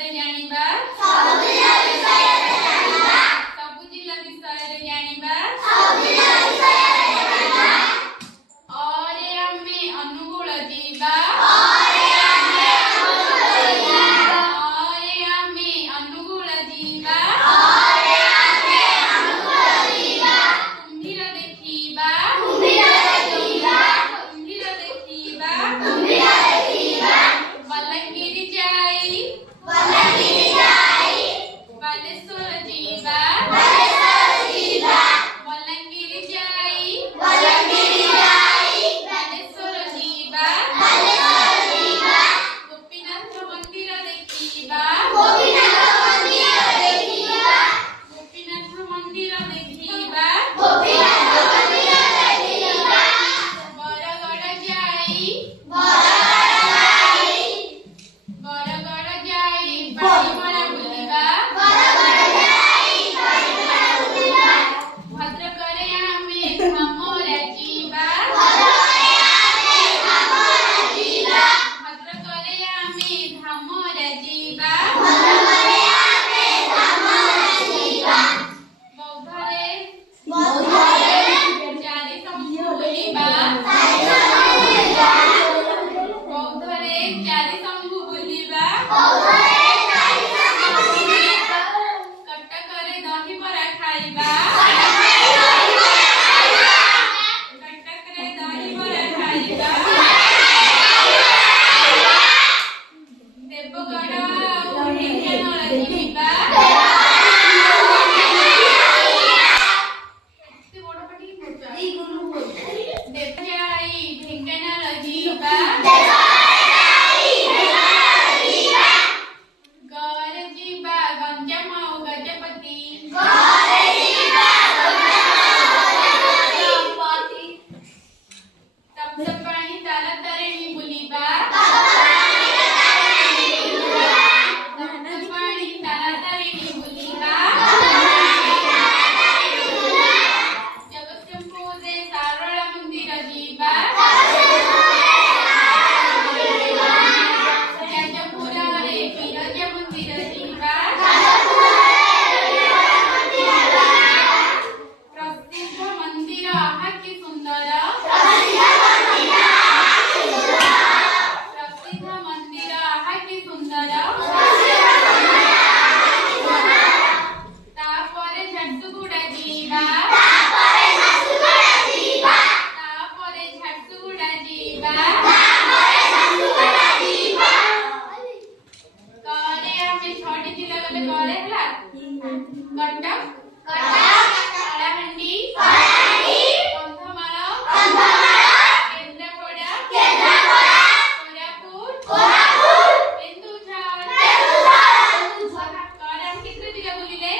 ବିଷୟରେ ଜାଣିବା। ସବୁ ଜିଲ୍ଲା ବିଷୟରେ ଜାଣିବା। ଅରେ ଆମେ ଅନୁଗୁଳ ଯିବା। ଅରେ ଆମେ ଅନୁଗୁଳ ଯିବା। କୁମ୍ଭୀର ଦେଖିବା। ବଲାଙ୍ଗୀର ଯାଇ ବାଲେଶ୍ୱର ଯିବା। ବଲାଙ୍ଗୀର ଯାଇ ବାଲେଶ୍ୱର ଯିବା। ଗୋପୀନାଥ ମନ୍ଦିର ଦେଖିବା। ଗୋପୀନାଥ ମନ୍ଦିର ଦେଖିବା। ବରଗଡ଼ ଯାଇ ବାଲିମଳା ବୁଲିବା। ଭଦ୍ରକରେ ଆମେ ଧାମରା ଯିବା। ଭଦ୍ରକରେ ଆମେ ଧାମରା ଯିବା। ବୌଦ୍ଧରେ ଚାରି ଶମ୍ଭୁ ବୁଲିବା। ବୌଦ୍ଧରେ ଚାରି ଶମ୍ଭୁ ବୁଲିବା। କଟକରେ ଦହିବରା ଖାଇବା। କଟକରେ ଦହିବରା ଖାଇବା। ଦେବଗଡ଼ ଆଉ ଢେଙ୍କାନାଳ ଯିବା। ଯାଇ ଢେଙ୍କାନାଳ ଯିବା। ଗରେ ଯିବା ଗଞ୍ଜାମ ଆଉ ଗଜପତି। ତପ୍ତପାଣି ତାରାତାରିଣୀ ବୁଲିବା। ତପ୍ତପାଣି ତାରାତାରିଣୀ ବୁଲିବା। ଜଗତସିଂହପୁରରେ ଶାରଳା ମନ୍ଦିର ଯିବା। ଯାଜପୁରରେ ବିରଜା ମନ୍ଦିର ଯିବା। ପ୍ରସିଦ୍ଧ ମନ୍ଦିର ଆହା କି ସୁନ୍ଦର। ପ୍ରସିଦ୍ଧ ମନ୍ଦିର ଆହା କି ସୁନ୍ଦର। ତାପରେ ଝାରସୁଗୁଡ଼ା ଯିବା। ତାପରେ ଝାରସୁଗୁଡ଼ା ଯିବା। କରେ ଆମେ 6ଟି ଜିଲ୍ଲା ଗଲେ କରେ ହେଲା। କଟକ, କଳାହାଣ୍ଡି, କନ୍ଧମାଳ, କେନ୍ଦ୍ରାପଡ଼ା, କୋରାପୁଟ, କେନ୍ଦୁଝର। କରେ ଆମେ କେତେ ଜିଲ୍ଲା ବୁଲିଲେ?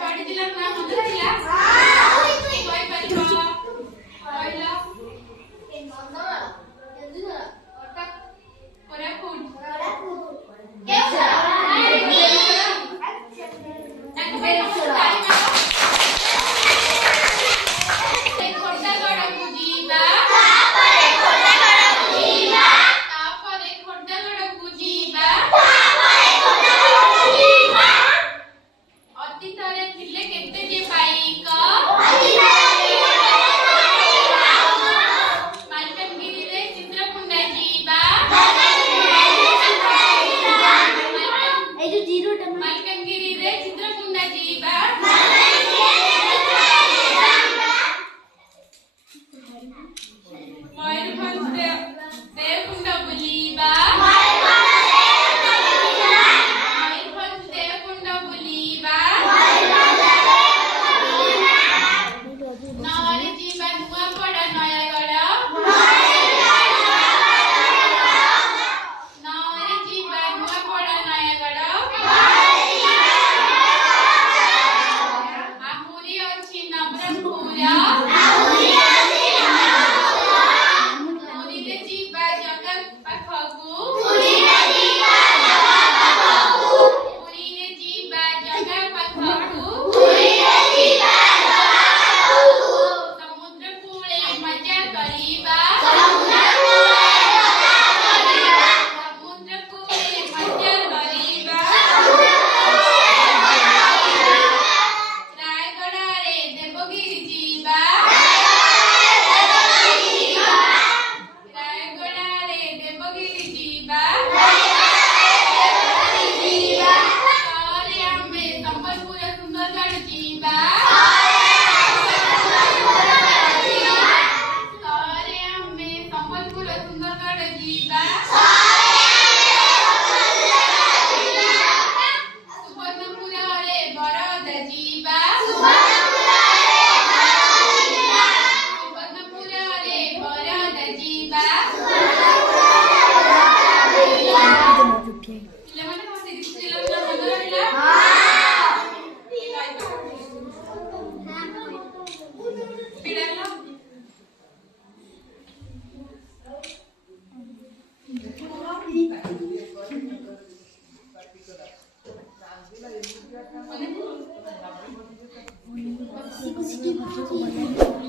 6ଟି ଜିଲ୍ଲାର ନାଁ ମନେ ଥିଲା? କିଏ କହିପାରିବ? କହିଲ। କୋରାପୁଟ। ତାଙ୍କ ପାଇଁ Skinny.